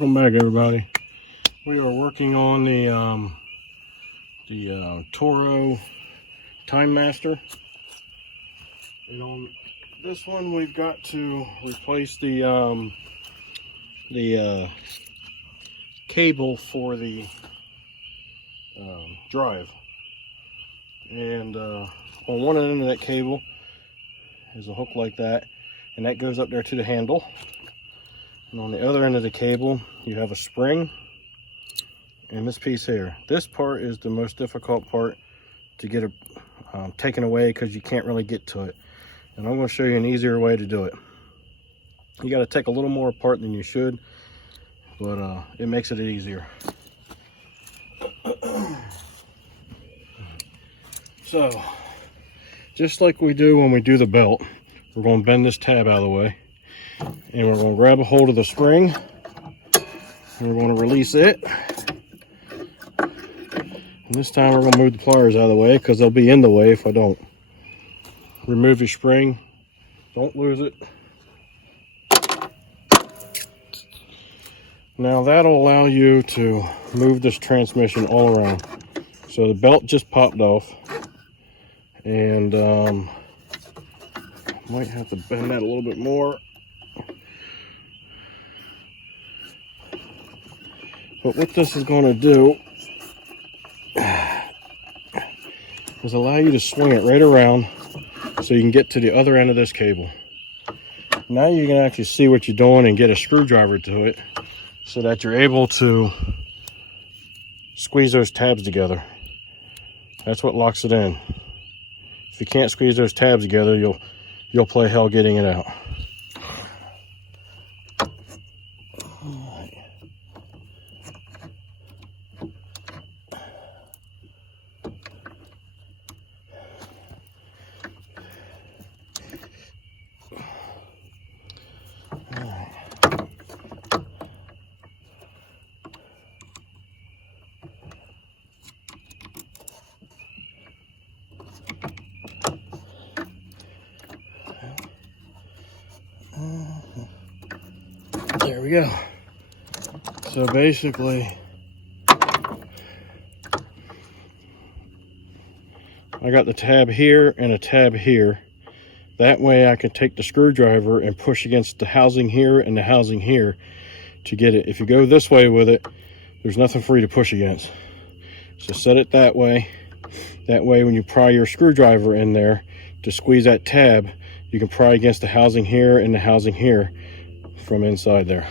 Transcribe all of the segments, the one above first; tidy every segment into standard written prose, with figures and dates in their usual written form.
Welcome back, everybody. We are working on the Toro Timemaster, and on this one we've got to replace the cable for the drive, and on one end of that cable is a hook like that, and that goes up there to the handle. And on the other end of the cable, you have a spring and this piece here. This part is the most difficult part to get it taken away because you can't really get to it. And I'm going to show you an easier way to do it. You got to take a little more apart than you should, but it makes it easier. So, just like we do when we do the belt, we're going to bend this tab out of the way. And we're going to grab a hold of the spring and we're going to release it. And this time we're going to move the pliers out of the way because they'll be in the way if I don't. Remove your spring. Don't lose it. Now that'll allow you to move this transmission all around. So the belt just popped off. And might have to bend that a little bit more. But what this is going to do is allow you to swing it right around so you can get to the other end of this cable. Now you can actually see what you're doing and get a screwdriver to it so that you're able to squeeze those tabs together. That's what locks it in. If you can't squeeze those tabs together, you'll play hell getting it out. There we go. So basically, I got the tab here and a tab here. That way I can take the screwdriver and push against the housing here and the housing here to get it. If you go this way with it, there's nothing for you to push against. So set it that way. That way when you pry your screwdriver in there to squeeze that tab, you can pry against the housing here and the housing here from inside there.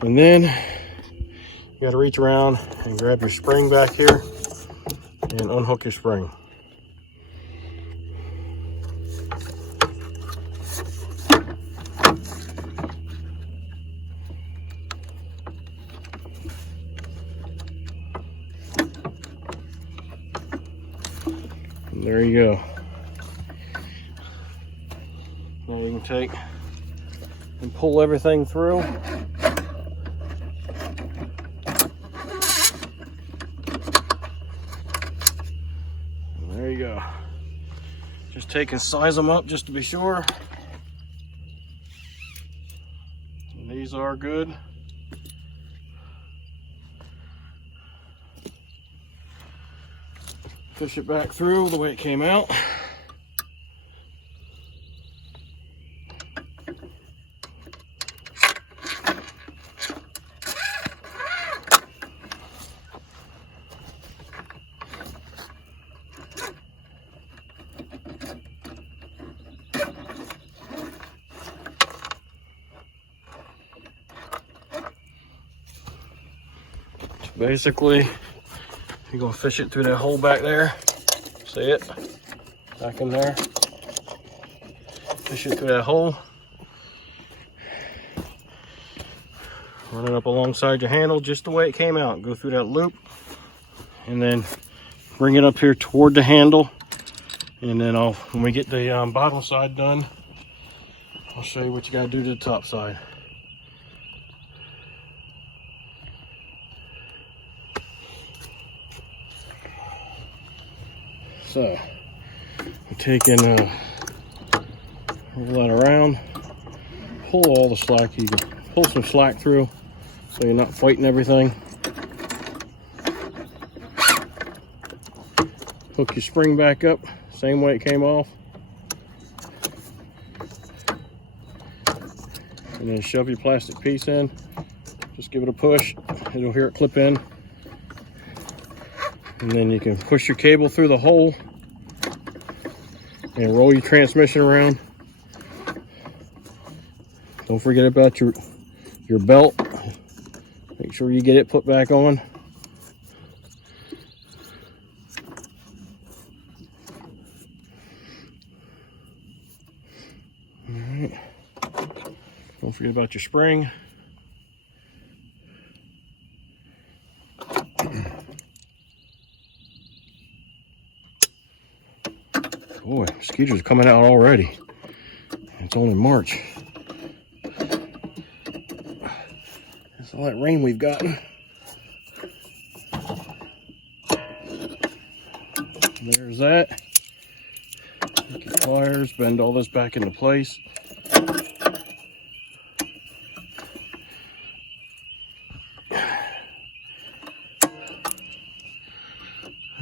And then you got to reach around and grab your spring back here and unhook your spring. And there you go. Now you can take and pull everything through. And there you go. Just take and size them up just to be sure. And these are good. Push it back through the way it came out. Basically, you're gonna fish it through that hole back there. See it? Back in there. Fish it through that hole. Run it up alongside your handle just the way it came out. Go through that loop. And then bring it up here toward the handle. And then when we get the bottom side done, I'll show you what you gotta do to the top side. So, we're taking roll that around, pull all the slack, you can pull some slack through, so you're not fighting everything. Hook your spring back up, same way it came off. And then shove your plastic piece in. Just give it a push, you'll hear it clip in. And then you can push your cable through the hole and roll your transmission around. Don't forget about your belt. Make sure you get it put back on. Alright. Don't forget about your spring. Boy, mosquitoes are coming out already. It's only March. That's all that rain we've gotten. There's that. Take your pliers, bend all this back into place.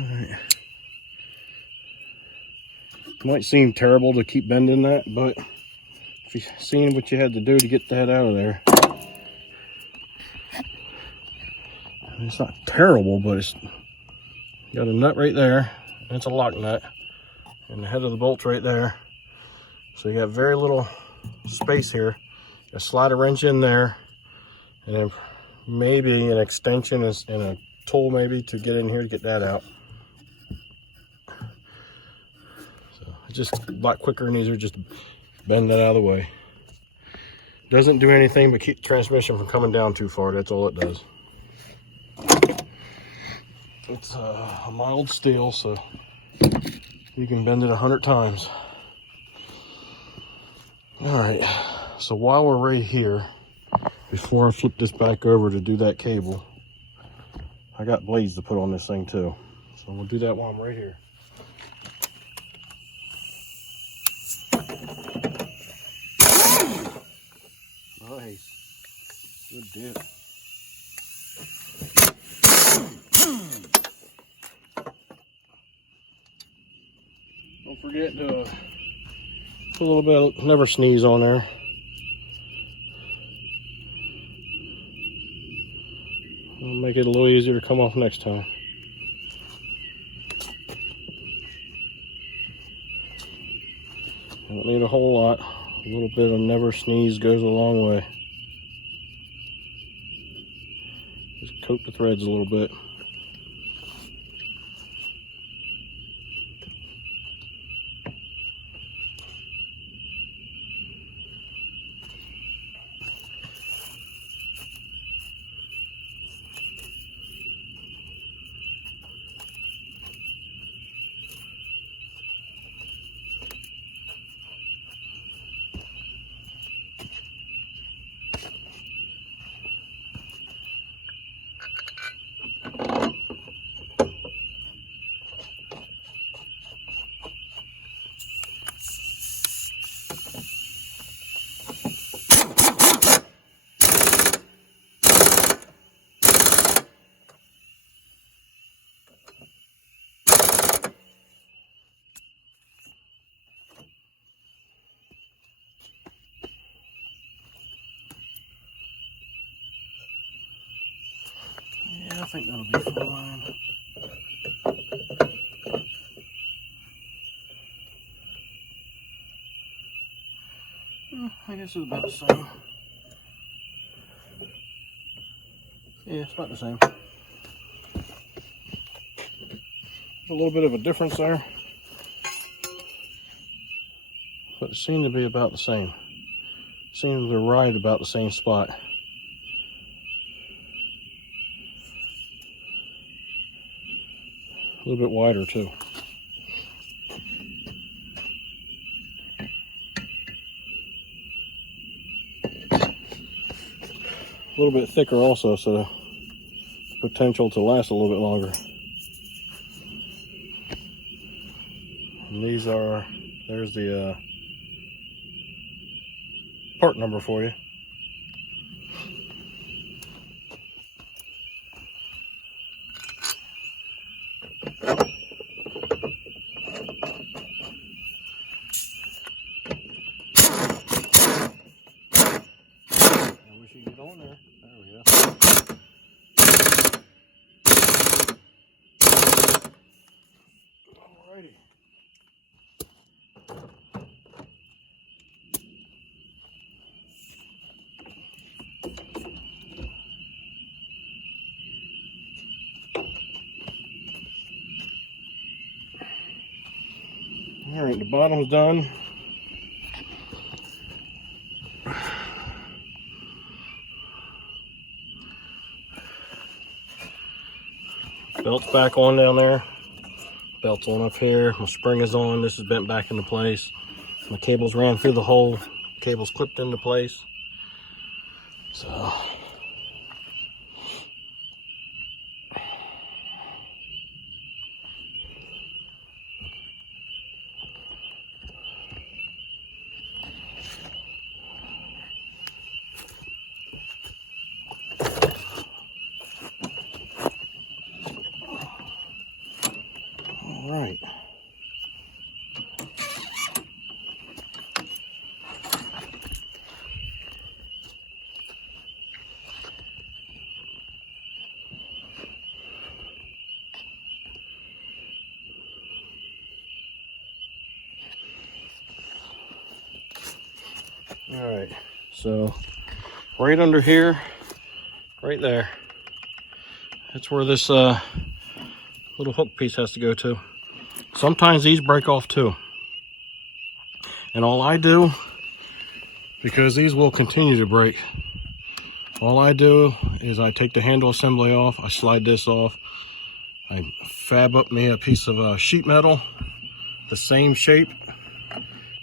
Alright. Might seem terrible to keep bending that, but if you've seen what you had to do to get that out of there, it's not terrible, but it's got a nut right there, and it's a lock nut, and the head of the bolt's right there. So you got very little space here. You slide a wrench in there, and then maybe an extension and a tool maybe to get in here to get that out. Just a lot quicker and easier, just bend that out of the way. Doesn't do anything but keep the transmission from coming down too far. That's all it does. It's a mild steel, so you can bend it 100 times. All right, so while we're right here, before I flip this back over to do that cable, I got blades to put on this thing too. So we'll do that while I'm right here. Nice. Good dip. Don't forget to put a little bit of never sneeze on there. It'll make it a little easier to come off next time. Don't need a whole lot. A little bit of never sneeze goes a long way. Just coat the threads a little bit. Yeah, I think that'll be fine. I guess it's about the same. Yeah, it's about the same. There's a little bit of a difference there, but it seemed to be about the same. Seemed to ride about the same spot. A little bit wider too. A little bit thicker also, so potential to last a little bit longer. And these are, there's the part number for you. Alrighty. Alright, the bottom's done. Belt's back on down there. Belt's on up here. My spring is on. This is bent back into place. My cables ran through the hole. Cables clipped into place. So all right. All right, so right under here, right there, that's where this little hook piece has to go to. Sometimes these break off too. And all I do, because these will continue to break, all I do is I take the handle assembly off, I slide this off, I fab up me a piece of sheet metal, the same shape,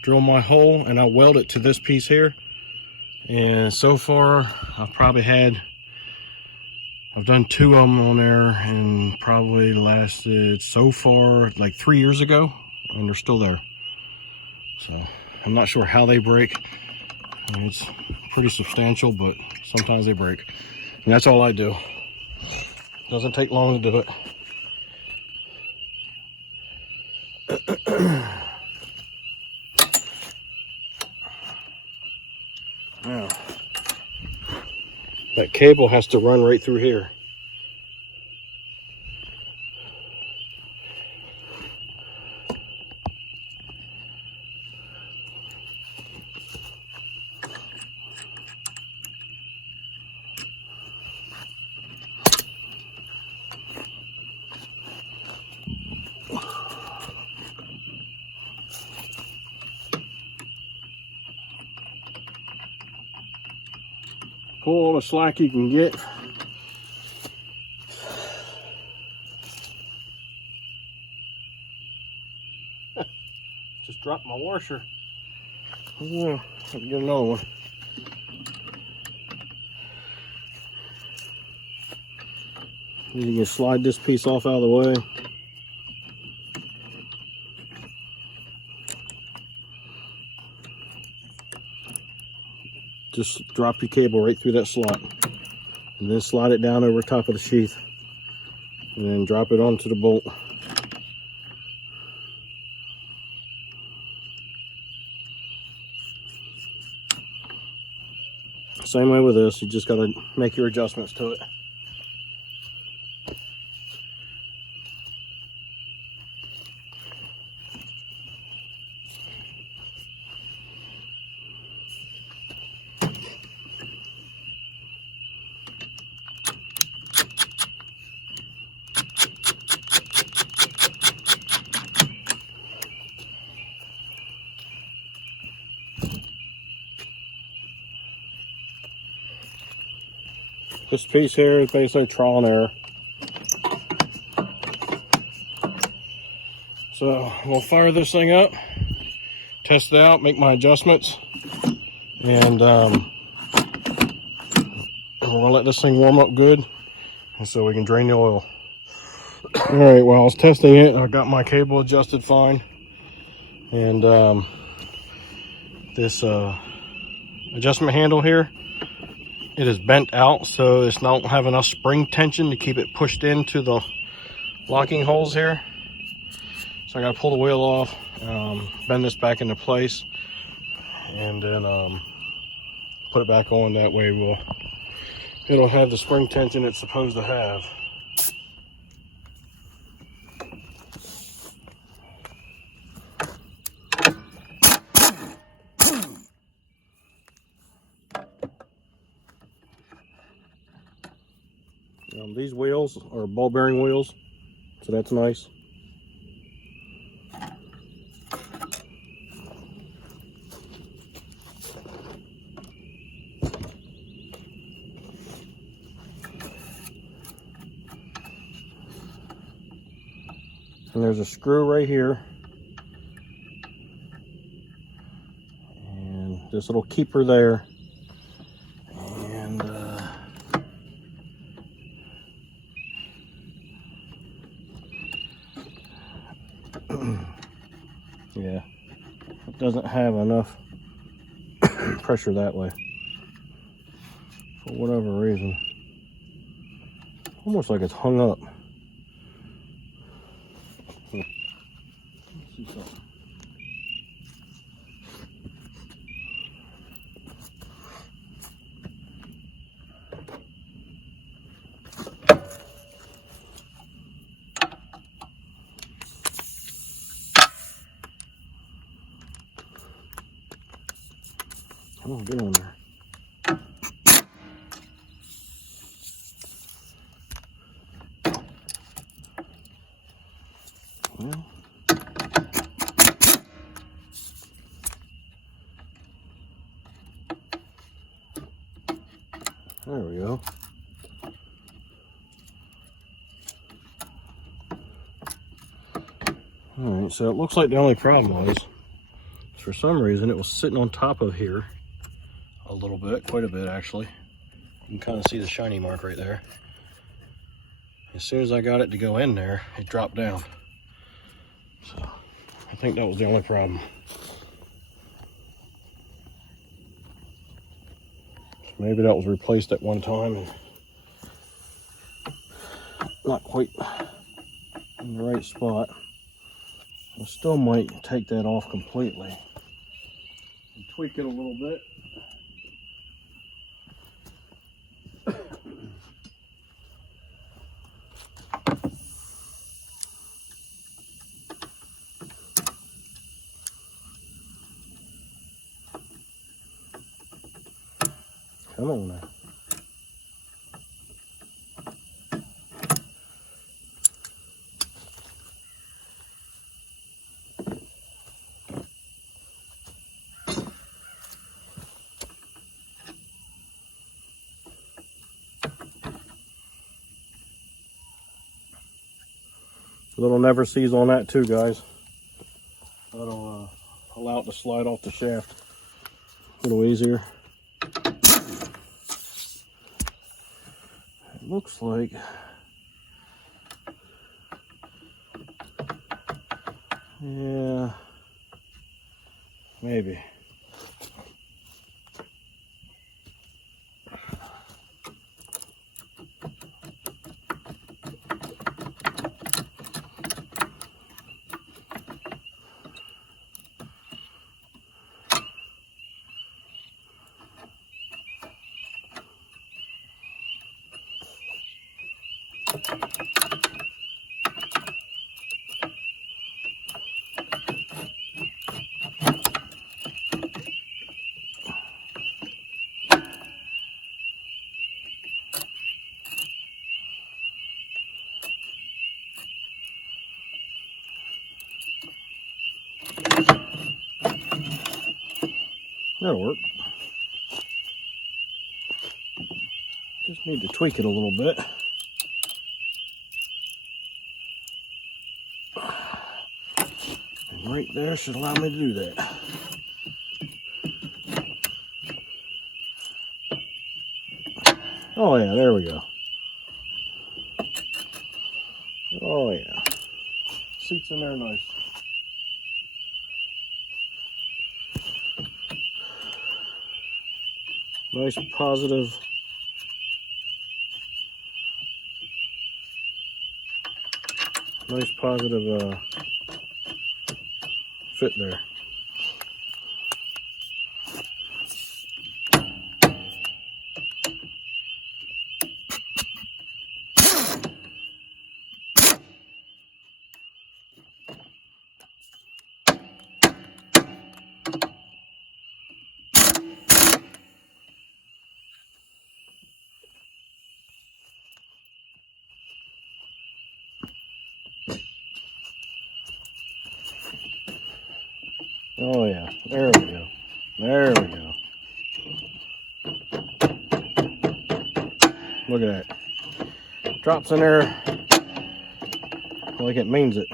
drill my hole, and I weld it to this piece here. And so far I've done 2 of them on there, and probably lasted so far like 3 years ago, and they're still there. So I'm not sure how they break. I mean, it's pretty substantial, but sometimes they break, and that's all I do. Doesn't take long to do it. Now, that cable has to run right through here. Pull all the slack you can get. Just dropped my washer. Yeah, have to get another one. You can slide this piece off out of the way. Just drop your cable right through that slot, and then slide it down over top of the sheath, and then drop it onto the bolt. Same way with this, you just got to make your adjustments to it. This piece here is basically trial and error. So we'll fire this thing up, test it out, make my adjustments, and we're gonna let this thing warm up good, and so we can drain the oil. All right, while I was testing it, I got my cable adjusted fine, and this adjustment handle here, it is bent out, so it's not have enough spring tension to keep it pushed into the locking holes here. So I gotta pull the wheel off, bend this back into place, and then put it back on. That way it'll have the spring tension it's supposed to have. These wheels are ball bearing wheels, so that's nice. And there's a screw right here. And this little keeper there. And yeah, it doesn't have enough pressure that way for whatever reason. Almost like it's hung up. Let's see something. Come on, get on there. Well, there we go. Alright, so it looks like the only problem was, for some reason, it was sitting on top of here a little bit, quite a bit actually. You can kind of see the shiny mark right there. As soon as I got it to go in there, it dropped down. So I think that was the only problem. Maybe that was replaced at one time and not quite in the right spot. I still might take that off completely and tweak it a little bit. Come on now. Little never sees on that too, guys. That'll allow it to slide off the shaft a little easier. It looks like yeah, maybe. That'll work. Just need to tweak it a little bit. And right there should allow me to do that. Oh yeah, there we go. Oh yeah. Seats in there nice. Nice positive fit there. Oh yeah, there we go. There we go. Look at that. Drops in there like it means it.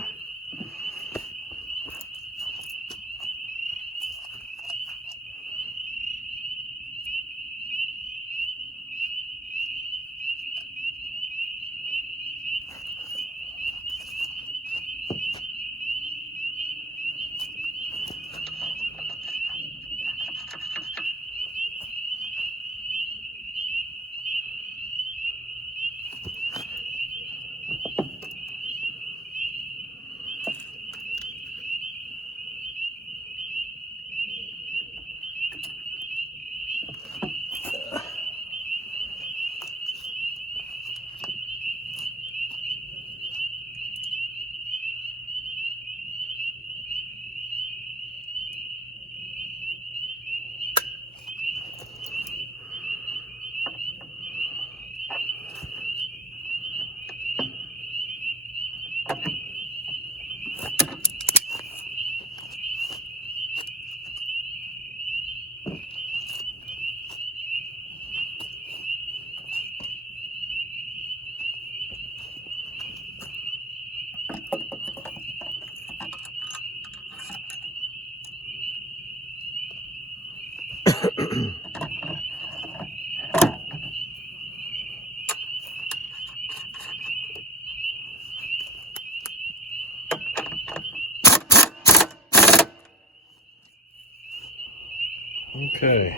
Okay,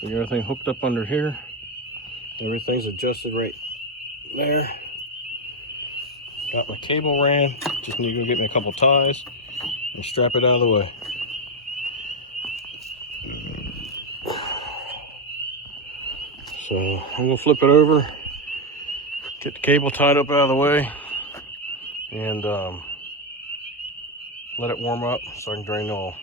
so got everything hooked up under here. Everything's adjusted right there. Got my cable ran. Just need to go get me a couple ties and strap it out of the way. So I'm gonna flip it over, get the cable tied up out of the way, and let it warm up so I can drain the oil.